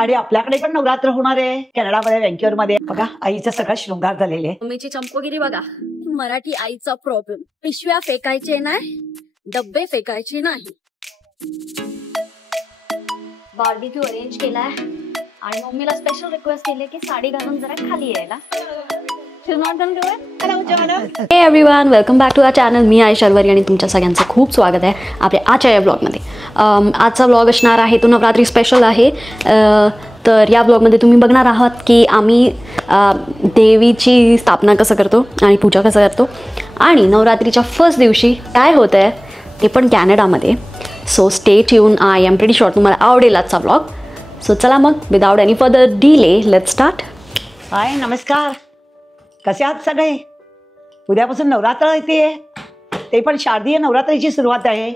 आणि आपल्याकडे पण नवरात्र होणार आहे कॅनडामध्ये व्हँक्युअर मध्ये। बघा आईचा सगळा शृंगार झालेले आहे। मम्मीची चंपोगिरी बघा। मराठी आईचा प्रॉब्लेम, पिशव्या फेकायचे नाही, डब्बे फेकायचे नाही। बार्बीक्यू अरेंज केलाय आणि मम्मीला स्पेशल रिक्वेस्ट केली की साडी घालून जरा खाली यायला। Hey everyone, welcome back to our channel. मी आई शर्वरी आणि तुमच्या सगळ्यांचं खूप स्वागत आहे आपल्या आजच्या या ब्लॉगमध्ये। आजचा ब्लॉग असणार आहे तो नवरात्री स्पेशल आहे। तर या ब्लॉगमध्ये तुम्ही बघणार आहात की आम्ही देवीची स्थापना कसं करतो आणि पूजा कसं करतो आणि नवरात्रीच्या फर्स्ट दिवशी काय होतं आहे ते पण कॅनडामध्ये। So stay tuned, I am pretty sure तुम्हाला आवडेल आजचा ब्लॉग। सो चला मग without any further delay let's start. Hi, नमस्कार, कसे आहात सगळे? उद्यापासून नवरात्र येते, ते पण शारदीय नवरात्रीची सुरुवात आहे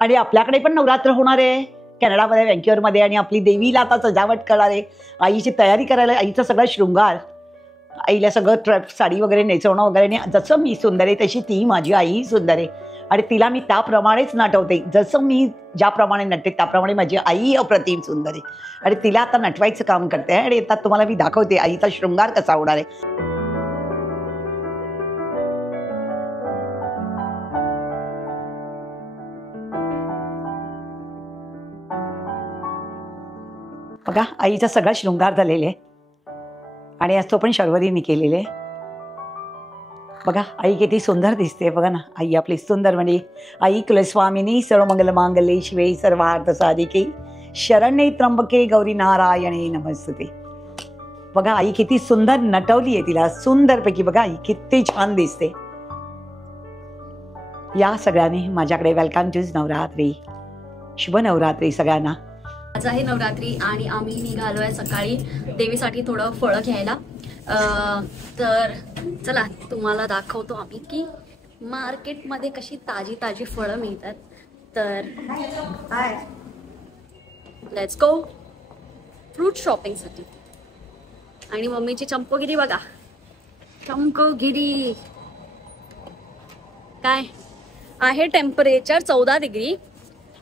आणि आपल्याकडे पण नवरात्र होणार आहे कॅनडामध्ये व्हँक्युअरमध्ये। आणि आपली देवीला आता सजावट करणार आहे, आईची तयारी करायला, आईचा सगळा शृंगार, आईला सगळं साडी वगैरे नेसवणं वगैरे। जसं मी सुंदर आहे तशी ती माझी आई सुंदर आहे आणि तिला मी त्याप्रमाणेच नटवते। जसं मी ज्याप्रमाणे नटते त्याप्रमाणे माझी आई अप्रतिम सुंदर आहे आणि तिला आता नटवायचं काम करते आणि आता तुम्हाला मी दाखवते आईचा शृंगार कसा होणार आहे। बघा आईचा सगळा शृंगार झालेला आहे आणि आज तो पण शर्वरीने केलेले आहे। बघा आई किती सुंदर दिसते, बघा ना, आई आपली सुंदर म्हणजे आई कुलस्वामिनी सर्वमंगल मांगल्ये शिवे सर्वार्थ साधिके शरण्ये त्र्यंबके गौरी नारायणे नमस्ते। बघा आई किती सुंदर नटवली आहे तिला सुंदरपैकी। बघा आई किती छान दिसते। या सगळ्यांनी माझ्याकडे वेलकम टू नवरात्री, शुभ नवरात्री सगळ्यांना। आज आहे नवरात्री आणि आम्ही निघालोय सकाळी देवीसाठी थोडं फळं घ्यायला। तर चला तुम्हाला दाखवतो आम्ही की मार्केटमध्ये कशी ताजी ताजी फळं मिळतात। तर लेट्स गो फ्रूट शॉपिंगसाठी। आणि मम्मीची चंपोगिरी बघा, चंपोगिरी काय आहे, टेम्परेचर 14 डिग्री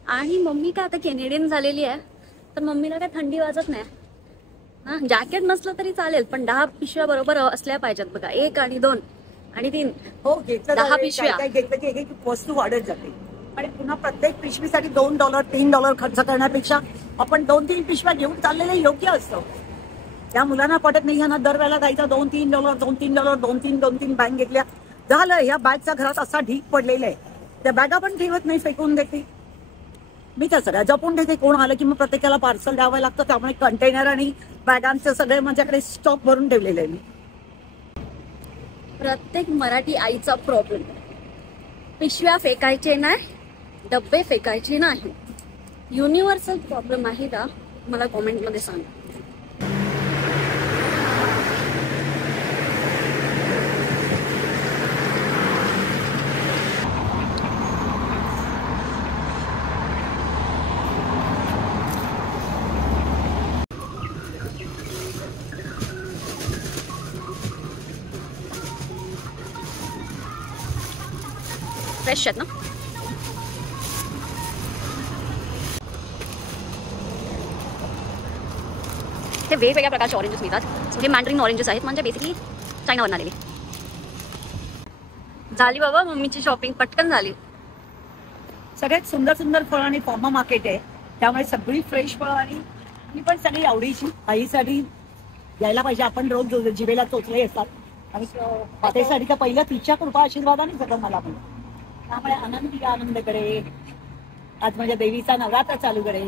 आणि मम्मी काय आता कॅनेडियन झालेली आहे तर मम्मीला काय थंडी वाजत नाही ना। जॅकेट नसलं तरी चालेल पण 10 पिशव्या बरोबर असल्या पाहिजेत। बघा 1 आणि 2 आणि 3 हो, 10 पिशव्या घेतलं की एक वस्तू वाढत जाते आणि पुन्हा प्रत्येक पिशवीसाठी $2 $3 खर्च करण्यापेक्षा आपण 2-3 पिशव्या घेऊन चाललेले योग्य असतं। त्या मुलांना पटत नाही ना, दरवेळेला जायचं $2-3 2-3 बॅग घेतल्या झालं। या बॅगच्या घरात असा ढीक पडलेला आहे, त्या बॅगा पण ठेवत नाही, फेकून देते। मी त्या सगळ्या जपून ठेवते, कोण आलं की मग प्रत्येकाला पार्सल द्यावं लागतं, त्यामुळे कंटेनर आणि बॅगांचे सगळे माझ्याकडे स्टॉक भरून ठेवलेले आहे मी। प्रत्येक मराठी आईचा प्रॉब्लेम, पिशव्या फेकायचे नाही, डब्बे फेकायचे नाही। युनिव्हर्सल प्रॉब्लेम आहे का मला कॉमेंटमध्ये सांगा। फ्रेश आहेत ना? हे वेगवेगळ्या प्रकारचे ऑरेंजेस मिळतात। हे मॅन्डरिन ऑरेंजेस आहेत, म्हणजे बेसिकली चायनावरून आलेले। झाली बाबा मम्मीची शॉपिंग, पटकन झाली। सगळ्यात सुंदर सुंदर फळं आणि फॉर्मा मार्केट आहे, त्यामुळे सगळी फ्रेश फळं आणि ही पण सगळी आवडीची आईसाठी यायला पाहिजे। आपण रोज जिभेला चोचले असतात आणि त्यासाठी तर पहिलं तिच्या कृपा आशीर्वादाने सगळं मला पण, त्यामुळे आनंद करे। आज माझ्या देवीचा नवरात्र चालू करे।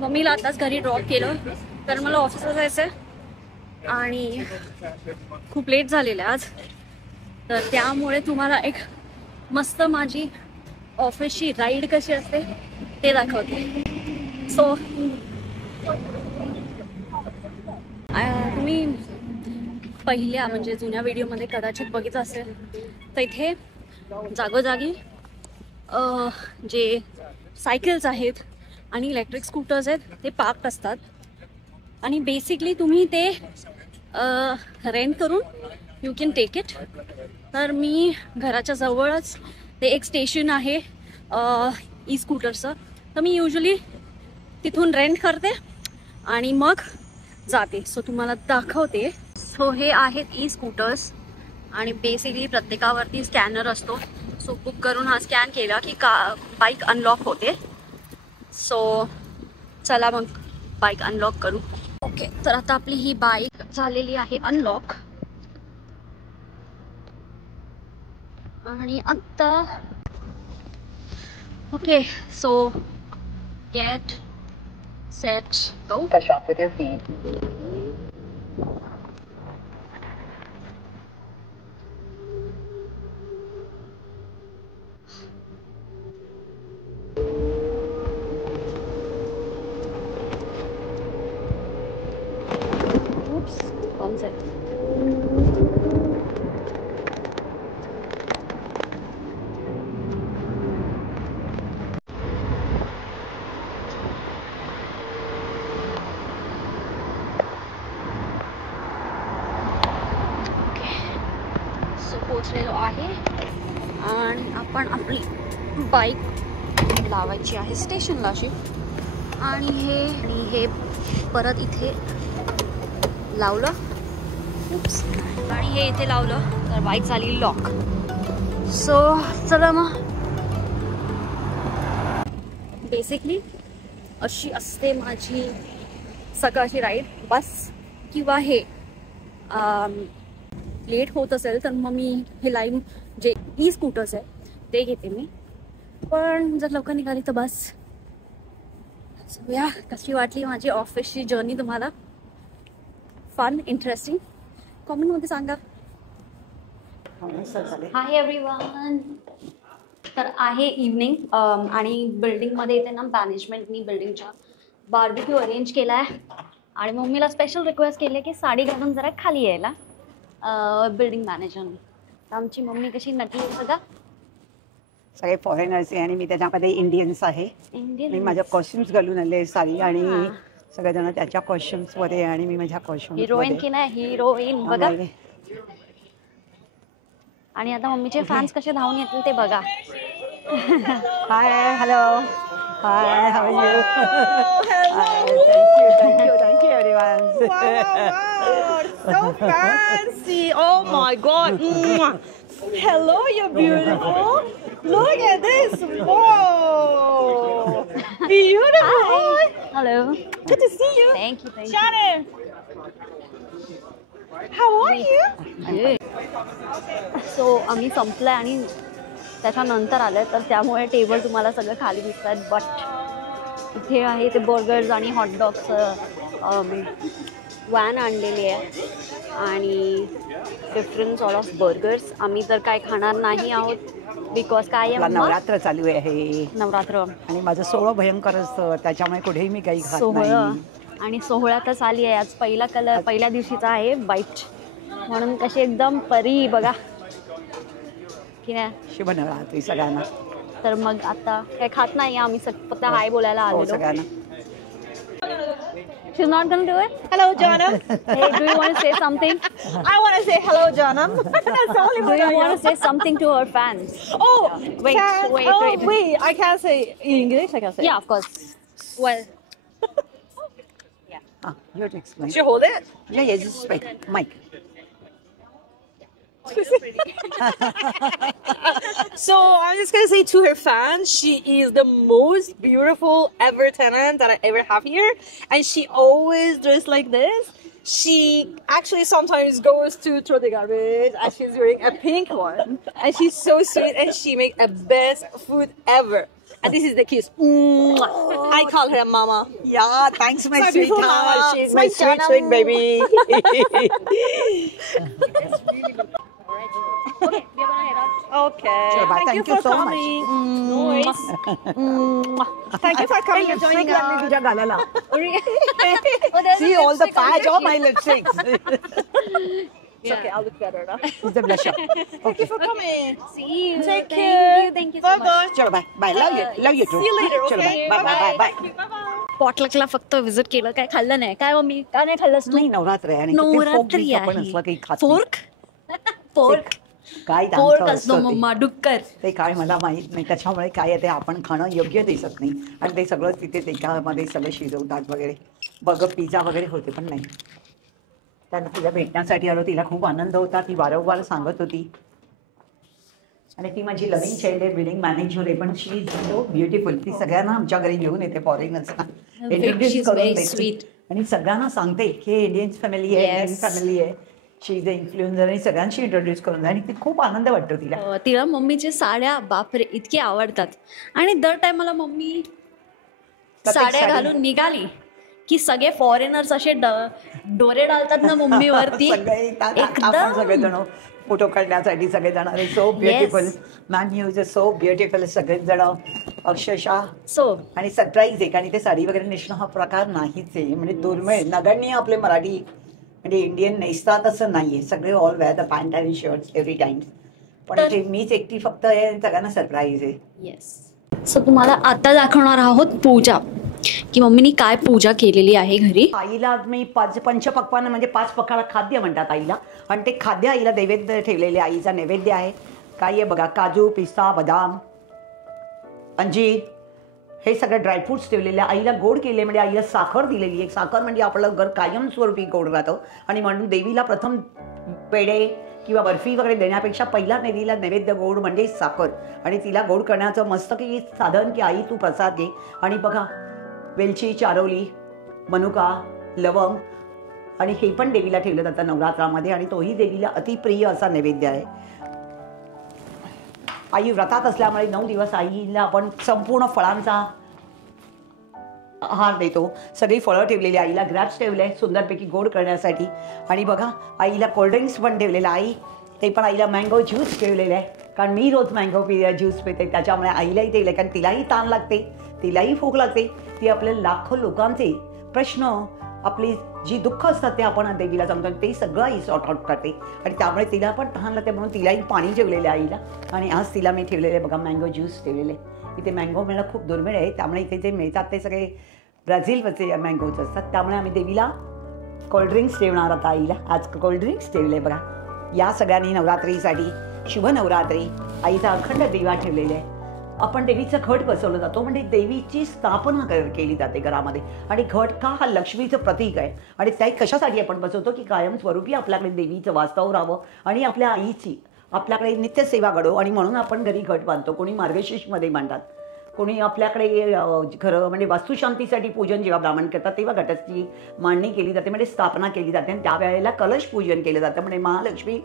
मम्मीला आताच घरी ड्रॉप केलं तर मला ऑफिसला जायचंय आणि खूप लेट झालेलं आहे आज, तर त्यामुळे तुम्हाला एक मस्त माझी ऑफिसची राईड कशी असते ते दाखवते। सो तुम्ही पहिल्या म्हणजे जुन्या व्हिडिओमध्ये कदाचित बघितलं असेल तर इथे जागोजागी जे सायकल्स आहेत आणि इलेक्ट्रिक स्कूटर्स आहेत ते पार्क्ड असतात आणि बेसिकली तुम्ही ते रेंट करून यू कॅन टेक इट। तर मी घराच्या जवळच ते एक स्टेशन आहे ई स्कूटरचं. तर मी युजली तिथून रेंट करते आणि मग जाते. सो तुम्हाला दाखवते. सो हे आहेत ई स्कूटर्स आणि बेसिकली प्रत्येकावरती स्कॅनर असतो. सो बुक करून हा स्कॅन केला की बाईक अनलॉक होते. सो चला मग बाईक अनलॉक करू. ओके, तर आता आपली ही बाईक झालेली आहे अनलॉक. आणि आता okay, so get set go. Oops, one second. So पोचलेलो आहे आणि आपण आपली बाईक लावायची आहे स्टेशनला अशी. आणि हे परत इथे लावलं. उप्स. आणि हे इथे लावलं तर बाईक झाली लॉक. सो चला मग. बेसिकली अशी असते माझी सकाळची राईड. बस किंवा हे लेट होत असेल तर मग मी हे लाईन जे ई स्कूटर्स आहे ते घेते मी. पण जर लवकर निघाली तर बस. सो या, कशी वाटली माझी ऑफिसची जर्नी तुम्हाला? Fun, interesting? कॉमेंटमध्ये सांगा. Hi everyone. तर आहे इव्हनिंग आणि बिल्डिंगमध्ये इथे ना मॅनेजमेंटनी बिल्डिंगच्या बार्बिक्यू अरेंज केला आहे. आणि मम्मीला स्पेशल रिक्वेस्ट केली की साडी घालून जरा खाली यायला बिल्डिंग मॅनेजरने. आमची मम्मी कशी नटली बघा. सगळे फॉरेनर्स आहे आणि मी त्याच्यामध्ये इंडियन्स आहे. मी माझ्या कॉस्ट्युम्स घालून आले साडी आणि सगळेजण त्याच्या कॉस्ट्युम्स मध्ये आणि मी माझ्या कॉस्ट्युम. हिरोईन की नाही हिरोईन बघा. आणि आता मम्मीचे फॅन्स कसे धावून येतील ते बघा. Hi, hello, hi, how are you? Thank you everyone. So fancy! Oh my God! Hello, you're beautiful. Look at this! Whoa! Beautiful! Hello. Good to see you. Thank you. Shannon, how are you? So आम्ही संपलंय आणि त्याच्यानंतर आलंय तर त्यामुळे table तुम्हाला सगळं खाली दिसतात. बट इथे आहे ते बर्गर्स आणि हॉटडॉग्स वॅन आणलेली आहे आणि डिफरंट सॉर्ट ऑफ बर्गर्स. आम्ही तर काय खाणार नाही आहोत बिकॉज काय आहे नवरात्र चालू आहे. नवरात्र आणि माझं 16 भयंकर असतं त्याच्यामुळे कुठेही मी काही खात सोहळा. नाही. आणि सोहळ्यातच आली आहे आज. पहिला कलर पहिल्या दिवशीचा आहे व्हाईट म्हणून कशी एकदम परी बघा की नाही. शुभ नवरात्री सगळ्यांना. तर मग आता काय खात नाही आम्ही फक्त हाय बोलायला आलेलो सगळ्यांना. She's not gonna do it? Hello, Janam. Hey, do you want to say something? I want to say hello, Janam. That's the only Do one you I want know. to say something to our fans? Oh, Wait, can- wait, oh, wait. wait. I can't say in English. I can say. Yeah, of course. Well, You explain. Should I hold it? Yeah, just speak. Mike. So I'm just gonna say to her fans, she is the most beautiful ever tenant that I ever have here, and she always dressed like this. She actually sometimes goes to throw the garbage, and she's wearing a pink one, and she's so sweet, and she make a best food ever. And this is the kiss. I call her mama. Yeah, thanks my My sweetheart. beautiful mama. She's My my sweet, Janam. sweet baby. okay, we're gonna head out. Okay. Sure, bye. Thank you Thank you for so coming. much. No worries. Thank you for coming and joining us. तुझ्या गालाला. Oh, there's See a all the lipstick on patch your of my lipsticks. It's okay. I'll look better now. It's a blusher. Thank you for coming. See you. Take Thank care. you. Thank you so Bye much. bye. चलो bye bye. Love you too. See you later. चलो Okay. Bye bye bye. Bye bye. पॉटलकला फक्त visit केलं. काय खाल्लं नाही काय mummy? काय नाही खाल्लंस तू? नाही नवरात्र आहे आणि किती folk नवरात्री dish आपण आहे. असलं काही खात नाही. पोर्क पोर्क काय पोट त्यांचं कसतो असतं ते. मम्मा डुक्कर. ते काय मला माहीत नाही, त्याच्यामुळे काय आहे ते आपण खाणं योग्य दिसत नाही आणि ते सगळं तिथे त्याच्यामध्ये सगळं शिजवतात वगैरे. बघ पिझ्झा वगैरे होते पण नाही. त्यांना तिला भेटण्यासाठी आलो, तिला खूप आनंद होता, ती वारंवार सांगत होती. आणि ती माझी लव्हिंग चाइल्ड आहे, बिल्डिंग मॅनेजर आहे, पण शी इज सो ब्युटिफुल. ती सगळ्यांना आमच्या घरी घेऊन येते, फॉरेनर्सना इंट्रोड्यूस करून देते आणि सगळ्यांना सांगते की इंडियन फॅमिली आहे, इंडियन फॅमिली आहे. शी इज द इन्फ्लुएन्सर आणि सगळ्यांशी इंट्रोड्यूस करून द्या आणि ती खूप आनंद वाटतो तिला. तिला मम्मीच्या साड्या बापरे इतकी आवडतात आणि दर टायमाला मम्मी साड्या घालून निघाली की सगळे फॉरेनर्स असे डोरे डालतात ना मम्मीवरती. आपण सगळेजण फोटो काढण्यासाठी सगळे जण so beautiful ma'am, you is so beautiful. सगळेच जण अक्षरशः सो आणि सरप्राईज आहे आणि ते साडी वगैरे नेसणं हा प्रकार नाहीच आहे, म्हणजे दुर्मिळ नगण्य. आपले मराठी म्हणजे इंडियन नेसतात असं नाहीये, सगळे all wear the pant and shirts every time. पण ते मीच एकटी फक्त आहे, सगळ्यांना सरप्राईज आहे. येस. सो तुम्हाला आता दाखवणार आहोत पूजा, की मम्मीनी काय पूजा केलेली आहे घरी. आईला मी पंचपक्वान्न म्हणजे 5 प्रकार खाद्य म्हणतात आईला, आणि ते खाद्य आईला नैवेद्य ठेवलेले, आईचा नैवेद्य आहे. काय आहे बघा, काजू, पिस्ता, बदाम, अंजीर, हे सगळे ड्रायफ्रुट्स ठेवलेले. आईला गोड केले म्हणजे आईला साखर दिलेली आहे. साखर म्हणजे आपलं घर कायमस्वरूपी गोड राहतं आणि म्हणून देवीला प्रथम पेढे किंवा बर्फी वगैरे देण्यापेक्षा पहिला देवीला नैवेद्य गोड म्हणजे साखर, आणि तिला गोड करण्याचं मस्त की साधन की आई तू प्रसाद घे. आणि बघा वेलची, चारोली, मनुका, लवंग, आणि हे पण देवीला ठेवलं जातं नवरात्रामध्ये आणि तोही देवीला अतिप्रिय असा नैवेद्य आहे. आई व्रतात असल्यामुळे 9 दिवस आईला आपण संपूर्ण फळांचा आहार देतो. सगळी फळं ठेवलेली, आईला ग्रॅप्स ठेवले सुंदरपैकी गोड करण्यासाठी. आणि बघा आईला कोल्ड्रिंक्स पण ठेवलेलं आई, ते पण आईला मँगो ज्यूस ठेवलेलं आहे, कारण मी रोज मँगो ज्यूस पिते, त्याच्यामुळे आईलाही ठेवलं आहे. कारण तिलाही ताण लागते, तिलाही भूक लागते. ती आपल्या लाखो लोकांचे प्रश्न, आपली जी दुःख असतात ते आपण देवीला सांगतो, ते सगळं आई सॉर्ट आउट करते. आणि त्यामुळे तिला पण तहान लागते म्हणून तिलाही पाणी ठेवलेलं आहे आईला. आणि आज तिला मी ठेवलेले बघा मँगो ज्यूस ठेवलेले. इथे मँगो मिळणं खूप दुर्मिळ आहे, त्यामुळे इथे जे मिळतात ते सगळे ब्राझीलवरचे मँगोज असतात. त्यामुळे आम्ही देवीला कोल्ड्रिंक्स ठेवणार आता आईला. आज कोल्ड्रिंक्स ठेवले बघा. या सगळ्यांनी नवरात्रीसाठी शुभ नवरात्री. आईचा अखंड दिवा ठेवलेला आहे. आपण देवीचं घट बसवलं जातो, म्हणजे देवीची स्थापना केली जाते घरामध्ये. आणि घट का हा लक्ष्मीचं प्रतीक आहे, आणि त्या कशासाठी आपण बसवतो की कायमस्वरूपी आपल्याकडे देवीचं वास्तव राहावं आणि आपल्या आईची आपल्याकडे नित्यसेवा घडो. आणि म्हणून आपण घरी घट बांधतो. कोणी मार्गशीर्षमध्ये मांडतात, कोणी आपल्याकडे खरं म्हणजे वास्तुशांतीसाठी पूजन जेव्हा ब्राह्मण करतात तेव्हा घटाची मांडणी केली जाते, म्हणजे स्थापना केली जाते. आणि त्यावेळेला कलश पूजन केलं जातं, म्हणजे महालक्ष्मी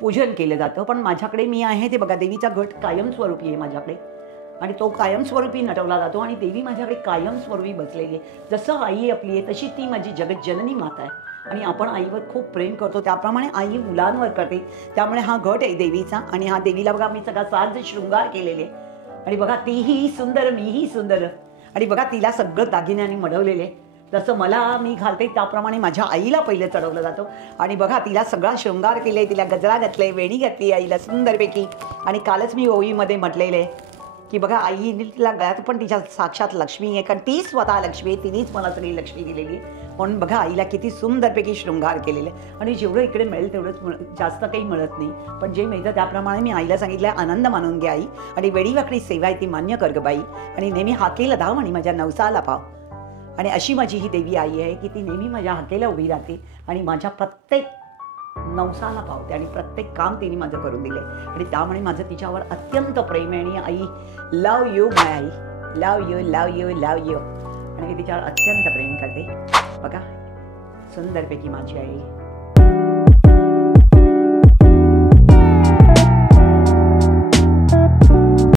पूजन केलं जातं. पण माझ्याकडे मी आहे ते बघा, देवीचा घट कायमस्वरूपी आहे माझ्याकडे, आणि तो कायमस्वरूपी नटवला जातो. आणि देवी माझ्याकडे कायमस्वरूपी बसलेली आहे. जसं आई आपली आहे तशी ती माझी जगत जननी माता आहे, आणि आपण आईवर खूप प्रेम करतो, त्याप्रमाणे आई मुलांवर करते. त्यामुळे हा घट आहे देवीचा. आणि हा देवीला बघा मी सगळा साज शृंगार केलेले, आणि बघा तीही सुंदर मीही सुंदर. आणि बघा तिला सगळं दागिन्याने मढवलेले, जसं मला मी घालते त्याप्रमाणे माझ्या आईला पहिलं चढवलं जातं. आणि बघा तिला सगळा शृंगार केले, तिला गजरा घातले, वेणी घातली आईला सुंदरपैकी. आणि कालच मी ओवीमध्ये म्हटलेले की बघा आईला गळ्यात पण तिच्या साक्षात लक्ष्मी आहे, कारण ती स्वतः लक्ष्मी आहे, तिनेच मला सगळी लक्ष्मी दिलेली. म्हणून बघा आईला किती सुंदरपैकी शृंगार केलेले. आणि जेवढं इकडे मिळेल तेवढंच, जास्त काही मिळत नाही, पण जे मिळतं त्याप्रमाणे मी आईला सांगितलं आनंद मानून घ्या आई, आणि वेळीवाकडी सेवा आहे ती मान्य कर ग बाई, आणि नेहमी हाकेला धाव आणि माझ्या नवसाला पाव. आणि अशी माझी ही देवी आई आहे की ती नेहमी माझ्या हाकेला उभी राहते आणि माझ्या प्रत्येक नवसाला पावते, आणि प्रत्येक काम तिने माझं करून दिले. आणि त्यामुळे माझं तिच्यावर अत्यंत प्रेम आहे. आणि I love you my I, love you love you love you. आणि मी तिच्यावर अत्यंत प्रेम करते. बघा सुंदरपैकी माझी आई.